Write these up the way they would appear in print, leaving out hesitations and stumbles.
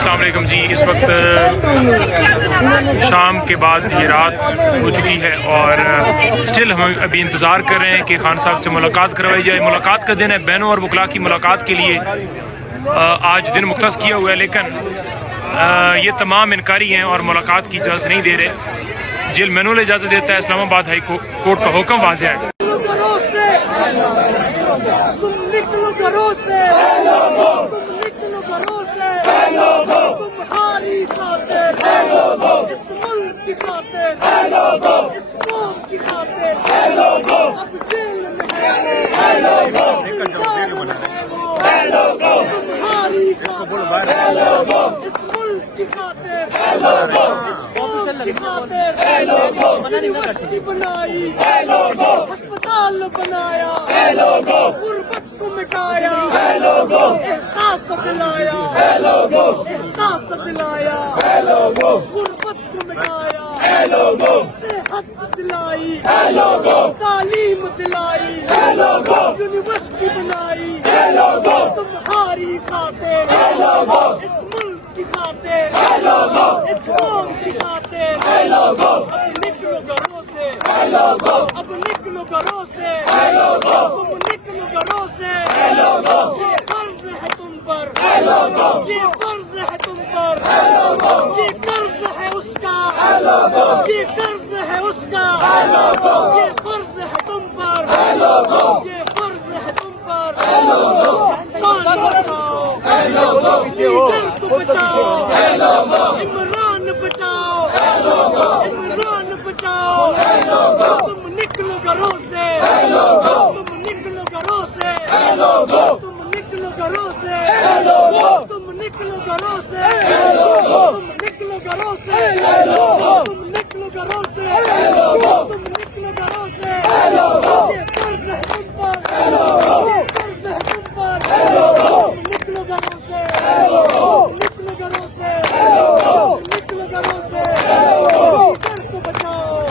السلام علیکم جی، اس وقت شام کے بعد یہ رات ہو چکی ہے اور اسٹل ہم ابھی انتظار کر رہے ہیں کہ خان صاحب سے ملاقات کروائی جائے۔ ملاقات کا دن ہے، بہنوں اور وکلاء کی ملاقات کے لیے آج دن مختص کیا ہوا ہے، لیکن یہ تمام انکاری ہیں اور ملاقات کی اجازت نہیں دے رہے۔ جیل مینول اجازت دیتا ہے، اسلام آباد ہائی کورٹ کا حکم واضح ہے۔ ہسپتال بنایا، غربت کو مٹایا، احساس دلایا، احساس دلایا، غربت کو مٹایا، صحت دلائی، تعلیم دلائی، یونیورسٹی بنائی، تمہاری خاطر، اس ملک کی خاطر، اس قوم کی خاطر، اب نکلو گھروں سے، اب نکلو گھروں سے، تم نکلو گھروں سے، یہ فرض ہے تم پر، یہ فرض ہے تم پر، یہ قرض ہے اس کا، یہ قرض ہے اس کا، یہ فرض ہے تم پر، یہ فرض ہے تم پر، پان بچاؤ، لیڈر کو بچاؤ، عمران بچاؤ، عمران بچاؤ، تم نکلو گھروں سے، تم نکلو گھروں سے، تم نکلو گھروں سے، تم نکلو گھروں سے، تم نکلو گھروں سے، تم نکلو گھروں سے، تم نکلو گھروں سے، یہ فرض ہے تم پر، یہ فرض ہے تم پر، تم نکلو گھروں سے، نکلو گھروں سے، نکلو گھروں سے، لیڈر کو بچاؤ،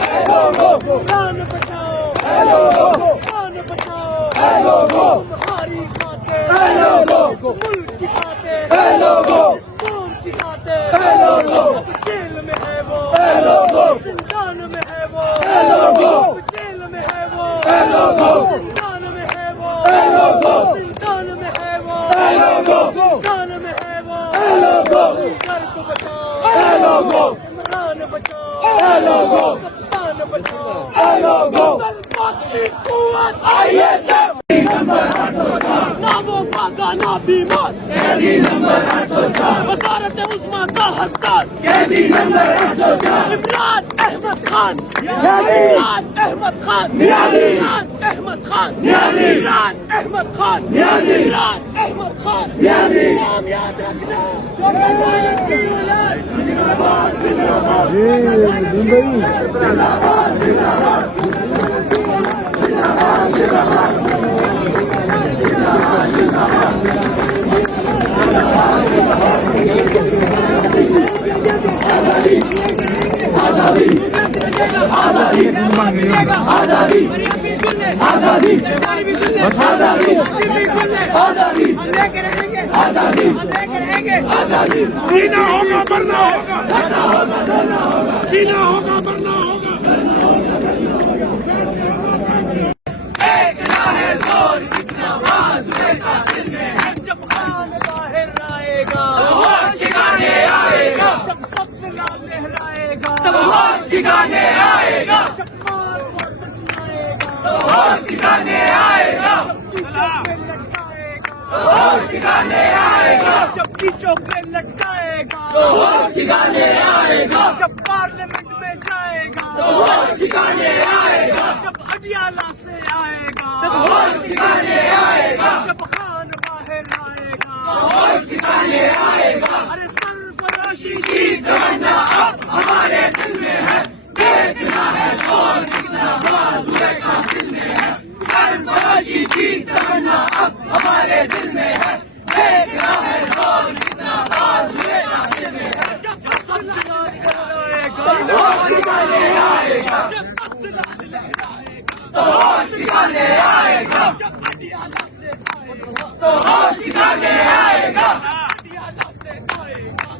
قرآن بچاؤ، قرآن بچاؤ، تمہاری خاطر، اس ملک کی خاطر، اس قوم کی خاطر، اب جیل میں ہے وہ، زندان میں ہے وہ، اب جیل میں ہے وہ، زندان میں ہے وہ، زندان میں ہے وہ، زندان میں ہے وہ، لیڈر کو بچاؤ، عمران بچاؤ، کپتان بچاؤ، طلبہ کی قوت ISF، نہ وہ بھاگا نہ بیمار، وزارت عظمیٰ کا حقدار، عمران احمد خان، عمران احمد خان، عمران احمد خان، عمران احمد خان، عمران احمد خان، نام یاد رکھنا۔ جینا ہوگا مرنا ہوگا، جینا ہوگا مرنا ہوگا، جب خان باہر آئے گا، جب سب سے لال لہرائے گا، جب مار واپس آئے گا، جب پیچھوں پہ لٹکائے گا، جب پارلیمنٹ میں جائے گا، جب اڈیالہ سے آئے گا، جب خان باہر آئے گا، ارے سرفراشی کی تمنا اب ہمارے دل میں ہے، دیکھنا ہے شور کتنا بازوئے کا دل میں ہے، سرفراشی کی تمنا اب ہمارے دل میں ہے، دیکھنا ہے شور کتنا بازوئے کا دل میں ہے، جب سب لہرائے گا، ہوش ٹھکانے آئے گا، جب سب لہرائے گا، تو ہوش ٹھکانے آئے گا، جب اڈیالہ سے آئے گا، تو ہوش ٹھکانے آئے گا، اڈیالہ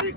6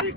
6